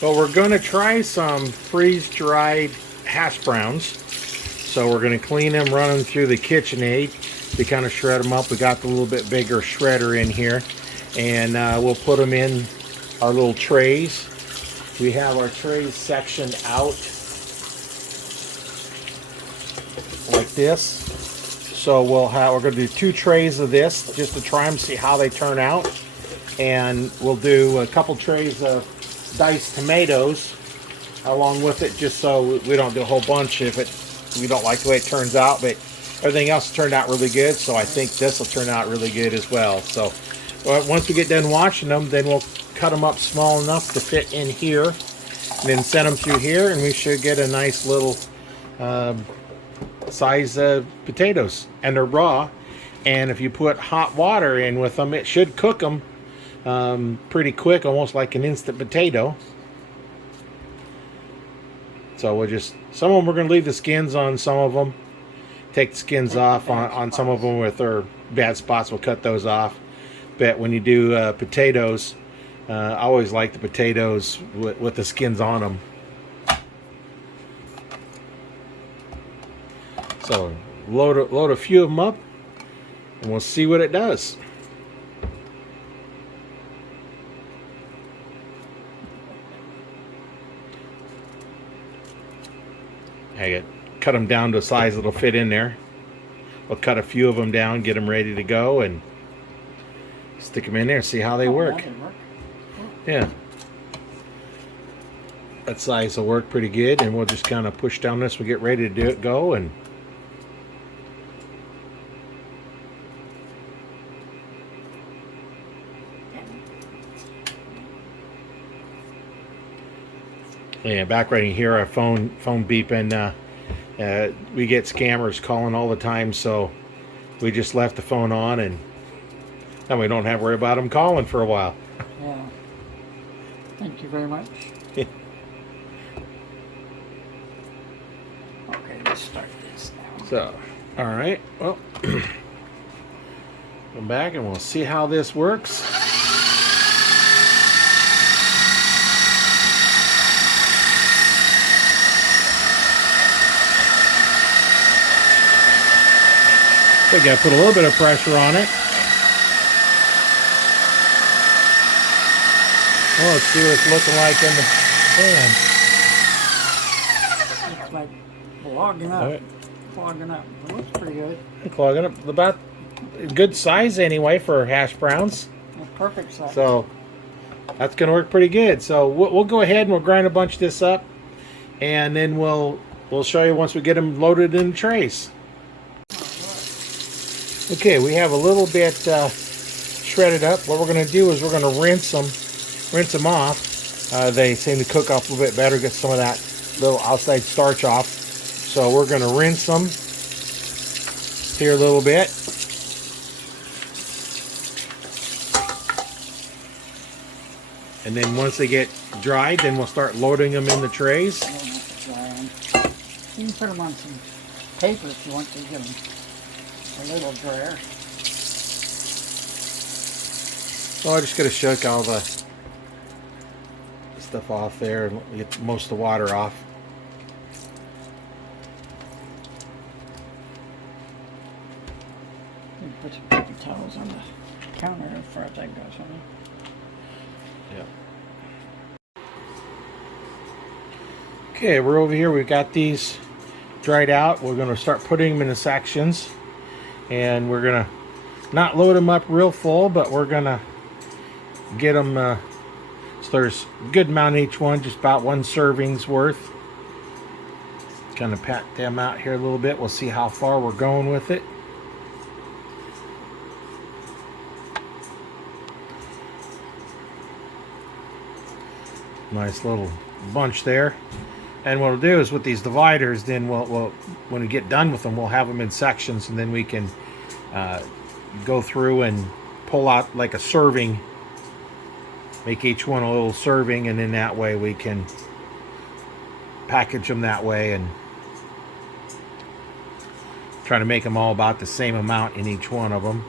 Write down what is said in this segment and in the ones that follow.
Well, we're going to try some freeze-dried hash browns. So we're going to clean them, run them through the KitchenAid to kind of shred them up. We got the little bit bigger shredder in here, and we'll put them in our little trays. We have our trays sectioned out like this. So we're going to do 2 trays of this just to try them, see how they turn out, and we'll do a couple trays of diced tomatoes along with it, just so we don't do a whole bunch if we don't like the way it turns out. But everything else turned out really good, so I think this will turn out really good as well. So once we get done washing them, then we'll cut them up small enough to fit in here, and then send them through here, and we should get a nice little size potatoes. And they're raw, and if you put hot water in with them, it should cook them pretty quick, almost like an instant potato. So some of them we're going to leave the skins on, some of them take the skins off on some of them. With their bad spots, we'll cut those off. But when you do potatoes, I always like the potatoes with the skins on them. So load a few of them up, and we'll see what it does. I cut them down to a size that'll fit in there. We'll cut a few of them down, get them ready to go, and stick them in there, see how they work. Yeah. That size will work pretty good, and we'll just kind of push down this. We'll get ready to go, and yeah, back right in here, our phone beeping. We get scammers calling all the time, so we just left the phone on, and then we don't have to worry about them calling for a while. Yeah. Thank you very much. Okay, let's start this now. So, all right. Well, come back and we'll see how this works. So you gotta put a little bit of pressure on it. Well, let's see what it's looking like in the pan. Looks like clogging up. Right. Clogging up. It looks pretty good. Clogging up, about good size anyway for hash browns. A perfect size. So that's gonna work pretty good. So we'll go ahead and we'll grind a bunch of this up, and then we'll show you once we get them loaded in trays. Okay, we have a little bit shredded up. What we're going to do is we're going to rinse them off. They seem to cook off a little bit better, get some of that little outside starch off. So we're going to rinse them here a little bit. And then once they get dried, then we'll start loading them in the trays. You can put them on some paper if you want to get them a little drier. Well, I just got to shake all the stuff off there and get most of the water off. You can put some paper towels on the counter as far as that goes. Yeah. Okay, we're over here. We've got these dried out. We're going to start putting them into sections, and we're going to not load them up real full, but we're going to get them so there's a good amount in each one, just about 1 serving's worth. Kind of pat them out here a little bit. We'll see how far we're going with it. Nice little bunch there. And what we'll do is with these dividers, then we'll when we get done with them, we'll have them in sections, and then we can go through and pull out like a serving, make each one a little serving, and then that way we can package them that way and try to make them all about the same amount in each one of them.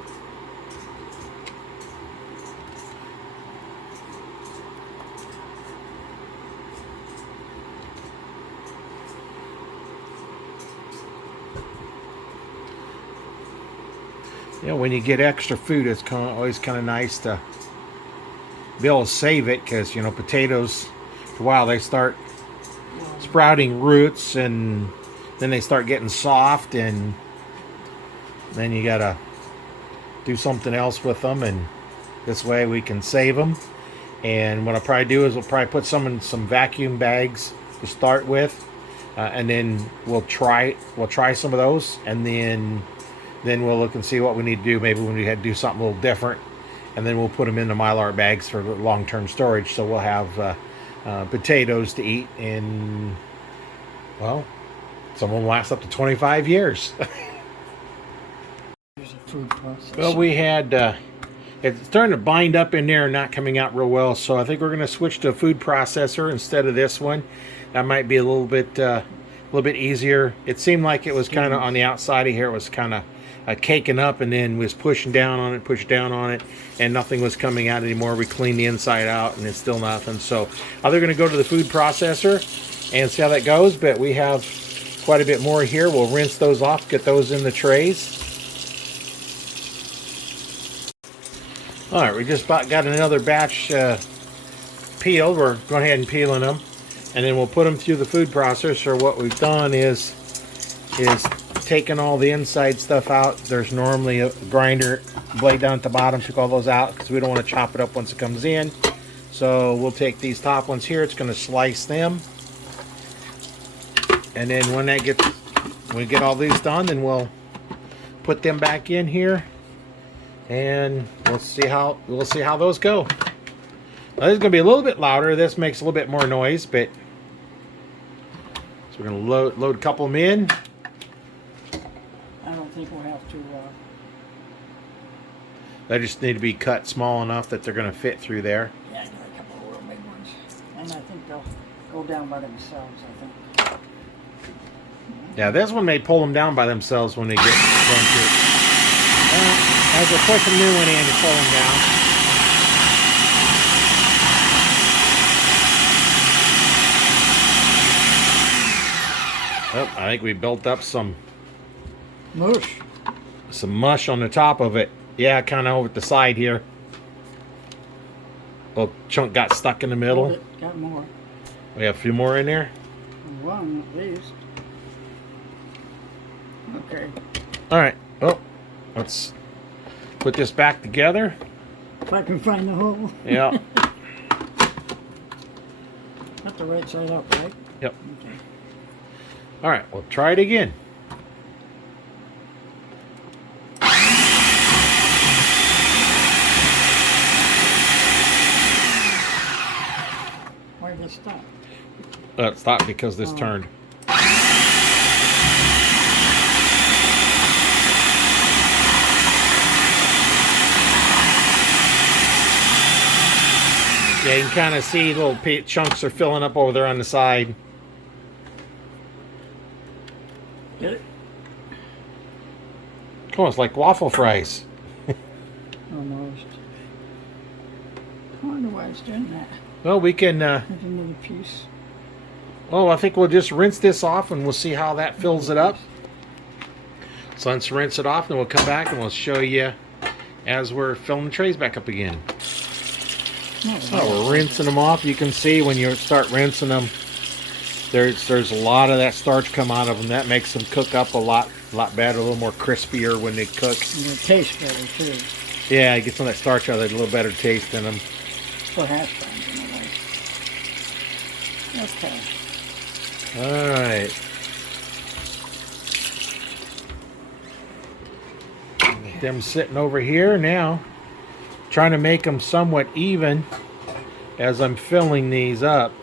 You know, when you get extra food, it's always kind of nice to be able to save it, because, you know, potatoes, for a while, they start sprouting roots, and then they start getting soft, and then you gotta do something else with them, and this way we can save them. And what I'll probably do is we'll probably put some in some vacuum bags to start with, and then we'll try some of those, and then we'll look and see what we need to do. Maybe we need to do something a little different, and then we'll put them in the Mylar bags for long-term storage. So we'll have potatoes to eat, and well, some of them last up to 25 years. There's a food processor. Well, we had it's starting to bind up in there and not coming out real well, so I think we're going to switch to a food processor instead of this one. That might be a little bit easier. It seemed like it was kind of on the outside of here. It was kind of caking up, and then was pushing down on it, and nothing was coming out anymore. We cleaned the inside out, and it's still nothing. So either going to go to the food processor and see how that goes, but we have quite a bit more here. We'll rinse those off, get those in the trays. All right, we just got another batch peeled. We're going ahead and peeling them, and then we'll put them through the food processor. What we've done is taken all the inside stuff out. There's normally a grinder blade down at the bottom. Took all those out because we don't want to chop it up once it comes in. So we'll take these top ones here. It's going to slice them, and then when we get all these done, then we'll put them back in here, and we'll see how those go. Now, this is going to be a little bit louder. This makes a little bit more noise, but so we're going to load a couple of them in. I don't think we'll have to. They just need to be cut small enough that they're going to fit through there. Yeah, I got a couple of real big ones, and I think they'll go down by themselves. I think. Yeah, this one may pull them down by themselves when they get going through. As we're pushing the new one in to pull them down. Oh, I think we built up some mush on the top of it. Yeah, kind of over at the side here. A little chunk got stuck in the middle. Got more. We have a few more in there. One at least. Okay. All right. Oh, let's put this back together. If I can find the hole. Yeah. Not the right side up, right? Yep. Okay. All right, we'll try it again. Why did it stop? It stopped because this turned. Yeah, you can kind of see little chunks are filling up over there on the side. Get it? Almost like waffle fries. Almost. I wonder why it's doing that. Well, we can... There's another piece. I think we'll just rinse this off, and we'll see how that fills it up. So let's rinse it off, and we'll come back and we'll show you as we're filling the trays back up again. We're rinsing them off. You can see when you start rinsing them, there's a lot of that starch come out of them. That makes them cook up a lot better, a little more crispier when they cook. And they taste better too. Yeah, you get some of that starch out of it, a little better taste in them. For hash browns anyway. Okay. All right. Get them sitting over here now. Trying to make them somewhat even as I'm filling these up,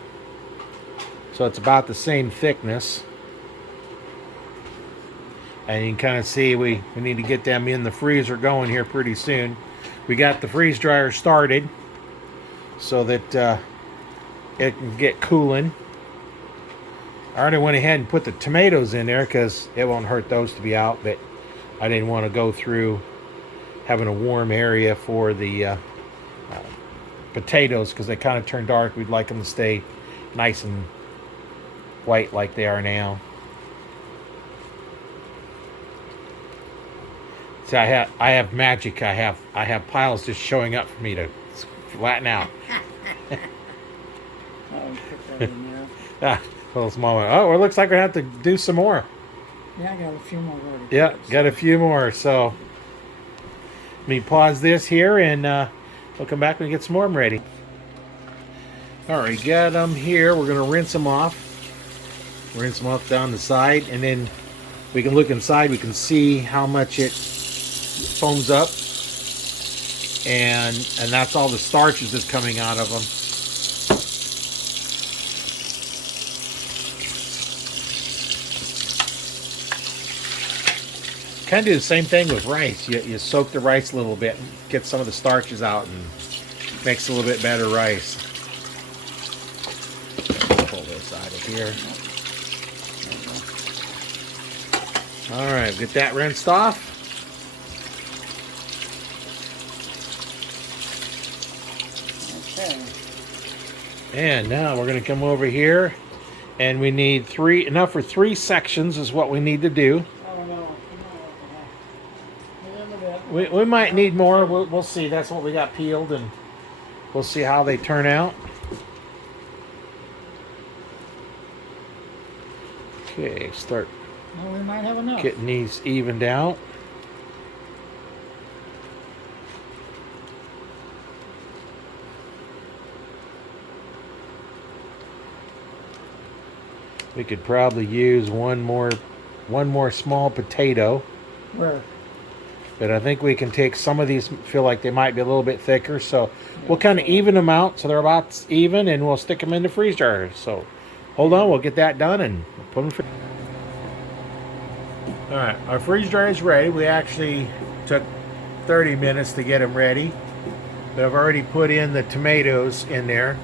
so it's about the same thickness. And you can kind of see we need to get them in the freezer going here pretty soon. We got the freeze dryer started so that it can get cooling. I already went ahead and put the tomatoes in there because it won't hurt those to be out, but I didn't want to go through having a warm area for the potatoes because they kind of turn dark. We'd like them to stay nice and white like they are now. See, I have magic. I have piles just showing up for me to flatten out. Oh, put that in there. Ah, a little small one. Oh, it looks like we're gonna have to do some more. Yeah, I got a few more ready. Yeah, got a few more. So let me pause this here, and we'll come back when we get some more ready. All right, got them here. We're gonna rinse them off. Rinse them off down the side, and then we can look inside. We can see how much it foams up, and that's all the starches that's coming out of them. Kind of do the same thing with rice. You soak the rice a little bit, and get some of the starches out, and makes a little bit better rice. Pull this out of here. All right, get that rinsed off. Okay. And now we're going to come over here, and we need enough for 3 sections is what we need to do. Oh no. We might need more. We'll see. That's what we got peeled, and we'll see how they turn out. Okay, start Well, we might have enough. getting these evened out. We could probably use one more small potato. Where? But I think we can take some of these, feel like they might be a little bit thicker, so we'll kind of even them out so they're about even, and we'll stick them in the freeze dryer. So hold on, we'll get that done and put them in. All right, our freeze dryer is ready. We actually took 30 minutes to get them ready, but I've already put in the tomatoes in there.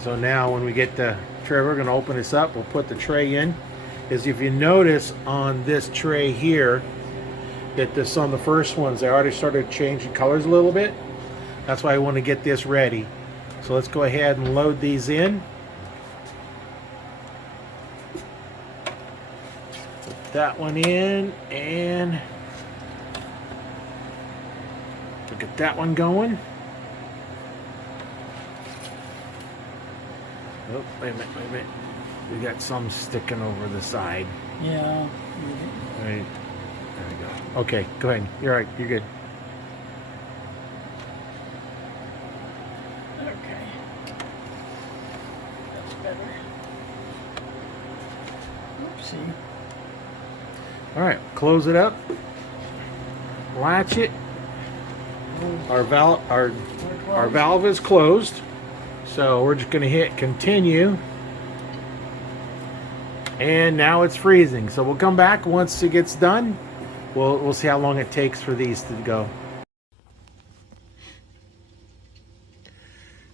So now when we get the tray, we're going to open this up. We'll put the tray in. As if you notice on this tray here, that this on the first ones, they already started changing colors a little bit. That's why I want to get this ready. So let's go ahead and load these in. Put that one in, and we'll get that one going. Oh, wait a minute. We got some sticking over the side. Yeah. Right. There we go. Okay, go ahead. You're all right. You're good. Okay. That's better. Oopsie. All right, close it up. Latch it. Our valve is closed. So we're just going to hit continue. And now it's freezing. So we'll come back once it gets done. We'll see how long it takes for these to go.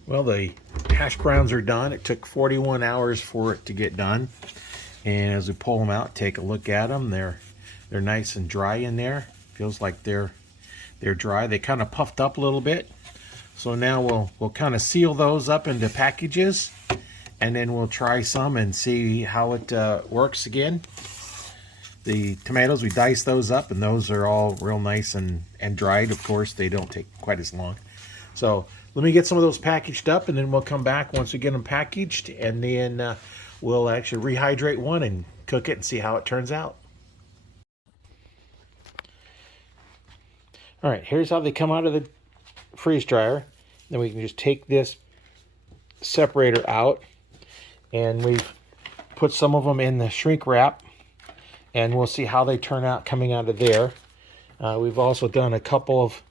Well, the hash browns are done. It took 41 hours for it to get done. And as we pull them out, take a look at them. They're nice and dry in there. Feels like they're dry. They kind of puffed up a little bit. So now we'll kind of seal those up into packages, and then we'll try some and see how it works again. The tomatoes, we dice those up, and those are all real nice and dried. Of course, they don't take quite as long. So let me get some of those packaged up, and then we'll come back once we get them packaged, and then we'll actually rehydrate one and cook it and see how it turns out. All right, here's how they come out of the freeze dryer. Then we can just take this separator out, and we've put some of them in the shrink wrap, and we'll see how they turn out coming out of there. We've also done a couple of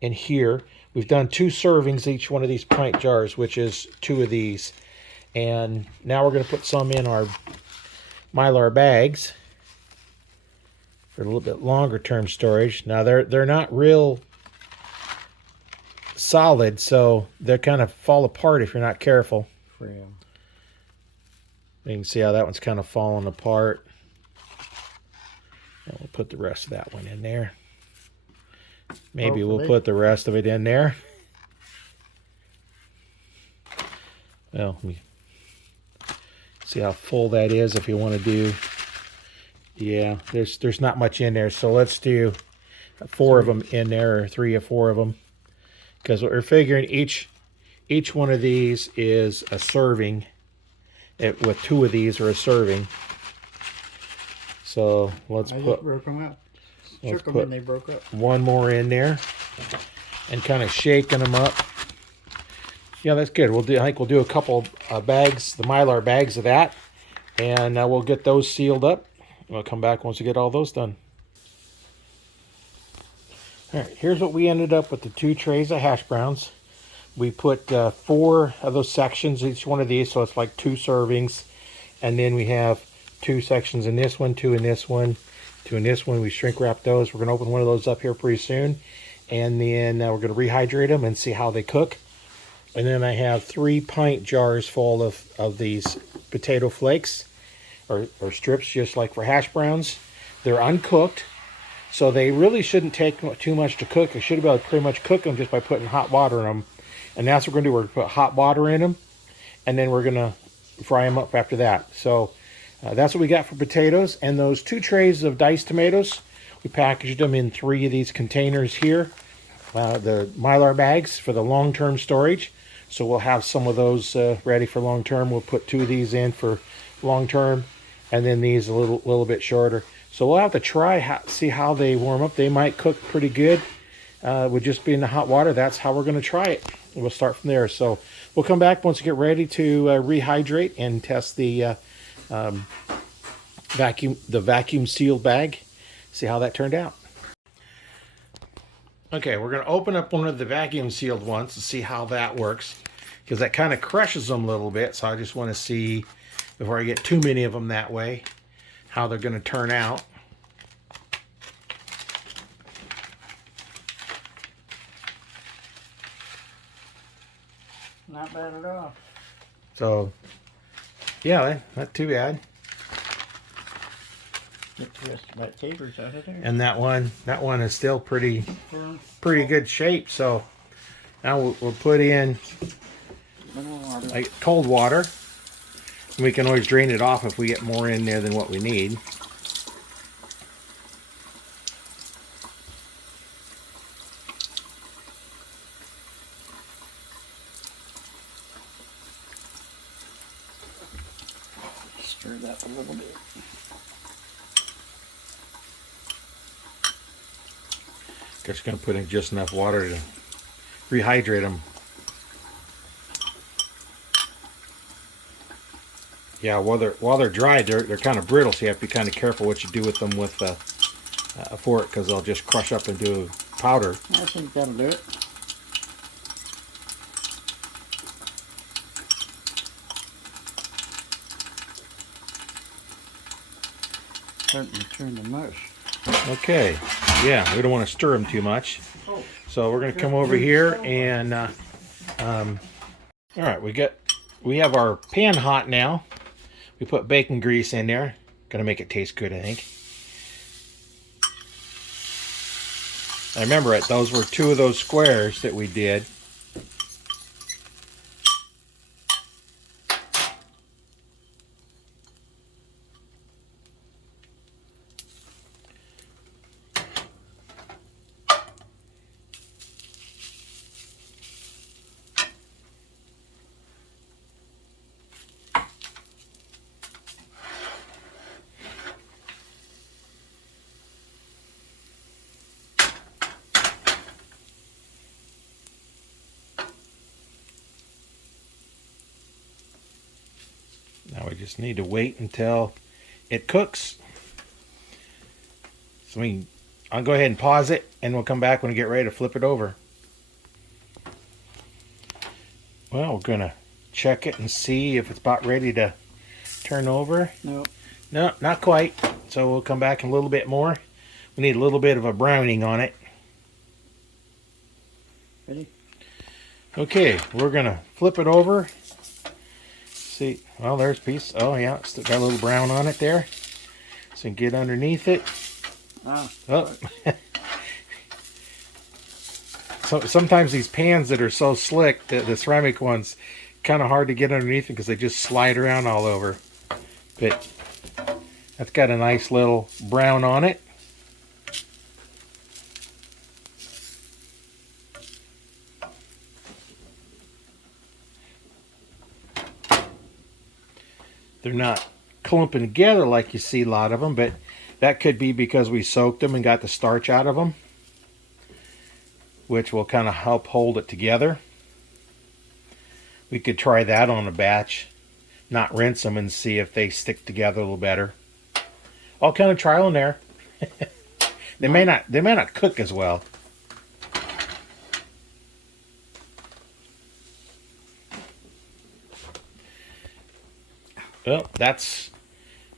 in here. We've done 2 servings each one of these pint jars, which is 2 of these. And now we're going to put some in our Mylar bags for a little bit longer term storage. Now they're not real solid, so they kind of fall apart if you're not careful. You can see how that one's kind of falling apart. And we'll put the rest of that one in there. Maybe we'll put the rest of it in there. Well, we see how full that is if you want to do. Yeah, there's not much in there, so let's do 4 of them in there, or 3 or 4 of them, because we're figuring each one of these is a serving. With 2 of these are a serving. So let's I put. just broke them up. Shook them and they broke up. One more in there, and kind of shaking them up. Yeah, that's good. I think we'll do a couple bags, the Mylar bags of that, and we'll get those sealed up. We'll come back once we get all those done. All right, here's what we ended up with: the 2 trays of hash browns. We put 4 of those sections, each one of these, so it's like 2 servings. And then we have 2 sections in this one, 2 in this one, 2 in this one. We shrink wrap those. We're going to open one of those up here pretty soon. And then we're going to rehydrate them and see how they cook. And then I have 3 pint jars full of these potato flakes or strips, just like for hash browns. They're uncooked, so they really shouldn't take too much to cook. I should be able to pretty much cook them just by putting hot water in them. And that's what we're going to do. We're going to put hot water in them, and then we're going to fry them up after that. So that's what we got for potatoes. And those 2 trays of diced tomatoes, we packaged them in 3 of these containers here. The Mylar bags for the long-term storage. So we'll have some of those ready for long-term. We'll put 2 of these in for long-term, and then these a little bit shorter. So we'll have to try, see how they warm up. They might cook pretty good with just being the hot water. That's how we're going to try it. We'll start from there. So we'll come back once we get ready to rehydrate and test the vacuum sealed bag. See how that turned out. Okay, we're going to open up one of the vacuum sealed ones to see how that works, because that kind of crushes them a little bit. So I just want to see, before I get too many of them that way, how they're going to turn out. Not bad at all. So, yeah, not too bad. Get the rest of that tapers out of there. And that one is still pretty good shape. So now we'll put in like cold water. We can always drain it off if we get more in there than what we need. Stir that a little bit. Just going to put in just enough water to rehydrate them. Yeah, while they're dry, they're kind of brittle, so you have to be kind of careful what you do with them with a fork, because they'll just crush up into powder. I think that'll do it. Starting to turn to mush. Okay, yeah, we don't want to stir them too much. So we're going to come over here and, all right, we have our pan hot now. We put bacon grease in there. Going to make it taste good, I think. I remember it, those were 2 of those squares that we did. Now we just need to wait until it cooks. So I'll go ahead and pause it, and we'll come back when we get ready to flip it over. Well, we're going to check it and see if it's about ready to turn over. No. No, not quite. So we'll come back in a little bit more. We need a little bit of a browning on it. Ready? Okay, we're going to flip it over. See, well, there's a piece. Oh, yeah, it's got a little brown on it there. So you can get underneath it. Oh. So sometimes these pans that are so slick, the ceramic ones, kind of hard to get underneath them because they just slide around all over. But that's got a nice little brown on it. they're not clumping together like you see a lot of them, but that could be because we soaked them and got the starch out of them, which will kind of help hold it together. We could try that on a batch, not rinse them, and see if they stick together a little better. All kind of trial and error. They may not cook as well. Well, that's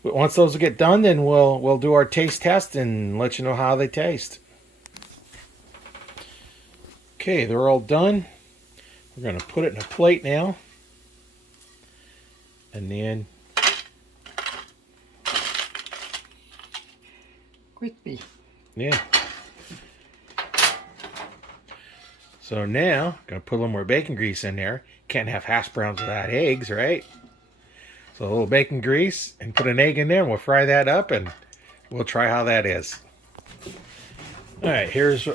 once those get done, then we'll do our taste test and let you know how they taste. Okay, they're all done. We're going to put it in a plate now. And then Crispy. yeah. So now, going to put a little more bacon grease in there. Can't have hash browns without eggs, right? So a little bacon grease and put an egg in there, and we'll fry that up and we'll try how that is. All right, here's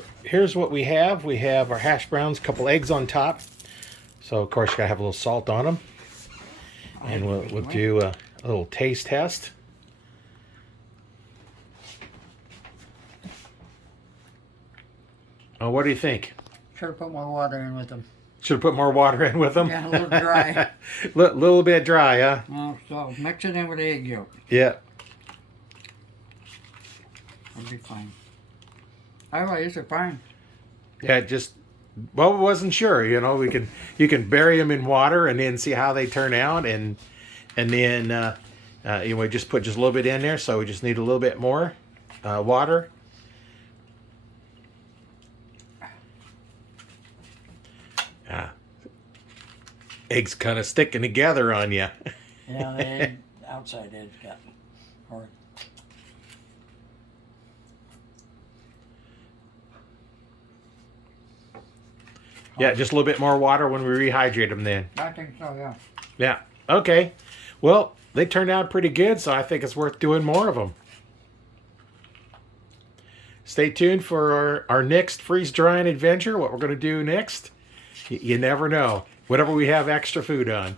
what we have. We have our hash browns, a couple eggs on top. So of course you gotta have a little salt on them. And we'll do a little taste test. Oh, what do you think? Should have put more water in with them. Should have put more water in with them? Yeah, a little dry. Little bit dry, huh? Oh, so mix it in with the egg yolk. Yeah. It'll be fine. Otherwise, they're fine. Yeah, well, we wasn't sure. You know, you can bury them in water and then see how they turn out, and then we just put a little bit in there. So we just need a little bit more water. Eggs kind of sticking together on you. Yeah, the egg, outside edge got hard. Yeah, just a little bit more water when we rehydrate them then. I think so, yeah. Yeah. Okay. Well, they turned out pretty good, so I think it's worth doing more of them. Stay tuned for our next freeze drying adventure. What we're going to do next, you never know. Whatever we have extra food on.